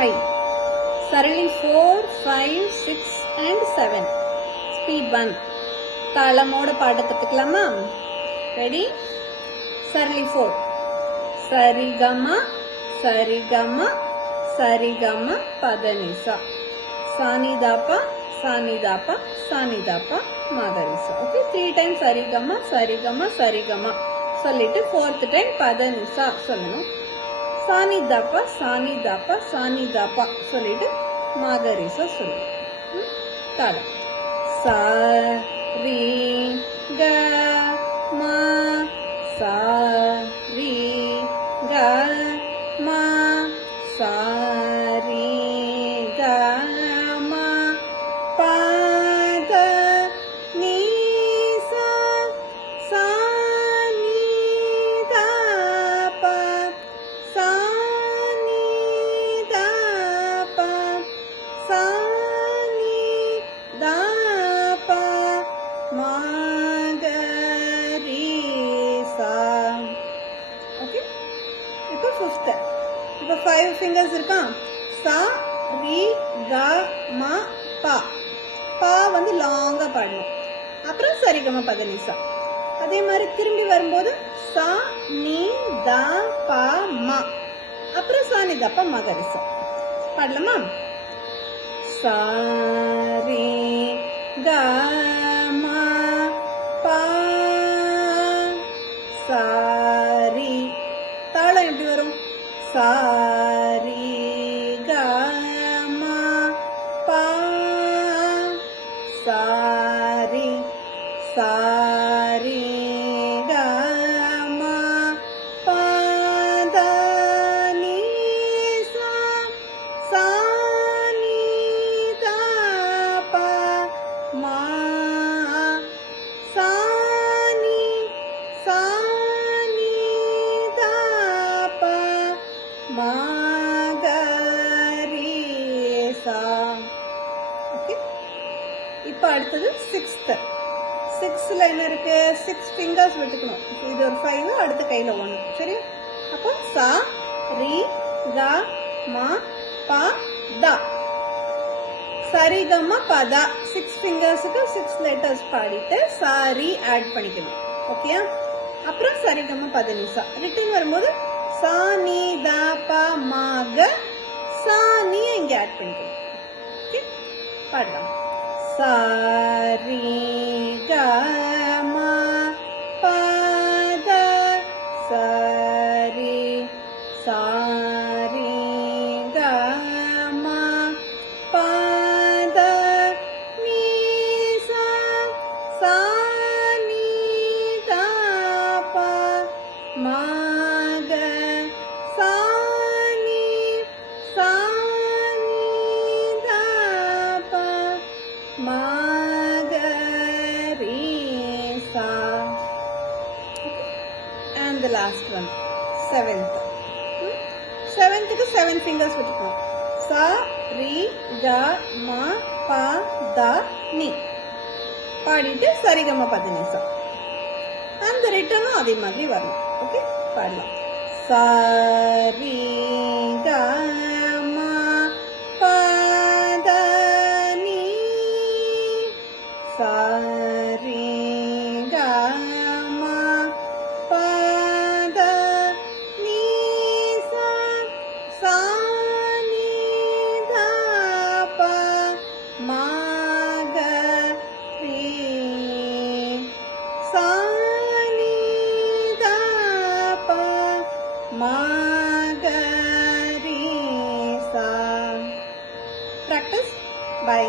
5. Suddenly 4, 5, 6 and 7. Speed 1. தாளமோட பாட கத்துக்கலாமா? Ready? Suddenly 4. Saregama Saregama Saregama பதனிசா சானிதாப்பா சானிதாப்பா சானிதாப்பா மகரிசா. Okay, 3 times Saregama Saregama Saregama சொல்லிட்டு 4th time பதனிசா சொல்லணும். சானிதாப்பா சானிதாப்பா சானிதாப்பா சொல்லிட்டு மகரிசா சொல்லணும். தாளம் சா ரி க மா சா ரி க மா சா ரி க மா பா த நீ சா சா நீ த பா சா நீ த பா சா நீ த பா மா க ரி சா. ஓகே, இப்போ 5th. இப்போ 5 fingers இருக்கா? சா ரி க மா பா. பா வந்து லாங்கா பாடணும். அப்புறம் சரிகமா பதனிசா. அதே மாதிரி திரும்பி வரும்போது சா நீ த பா மா. அப்புறம் சானி தப்பா மகரிசா. பாடலாமா? சா ரி க மா பா சா ரி. தாளம் எப்படி வரும்? சா ரி க மா பா சா ரி சா ரி க மா பா த நீ சா சா நீ த பா மா சா நீ சா நீ த பா மா க ரி சா. ஓகே, இப்போ அடுத்தது 6th. 6ல என்ன இருக்கு? 6 fingers விட்டுக்கணும். இது ஒரு 5, அடுத்த கையில 1. சரி, அப்போ சா ரி க மா பா த. சரிகமா பதா. 6 fingersக்கு 6 letters பாடிட்டு சாரி ஆட் பண்ணிக்கணும். ஓகேயா? அப்புறம் சரிகமா பதனிசா. ரிட்டர்ன் வரும்போது சா நீ த பா மா க சா நீ இங்க ஆட் பண்ணிக்கணும். ஓகே, பாடலாம். சா ரி க மா பா த சா ரி சா ரி க மா பா த நீ சா சா நீ த பா மா க சா நீ சா நீ த பா மா க ரி சா. And the last one, 7th. 7th-க்கு 7 fingers விட்டுக்கணும். சா ரி க மா பா த நீ பாடிட்டு சரிகமா பதனிசா. அந்த ரிட்டனும் அதே மாதிரி வரணும். ஓகே, பாடலாம். சா ரி க மா பா த நீ சா ரி க மா பா த நீ சா சா நீ த பா மா க ரி சா நீ த பா மா க ரி சா. Practice. Bye.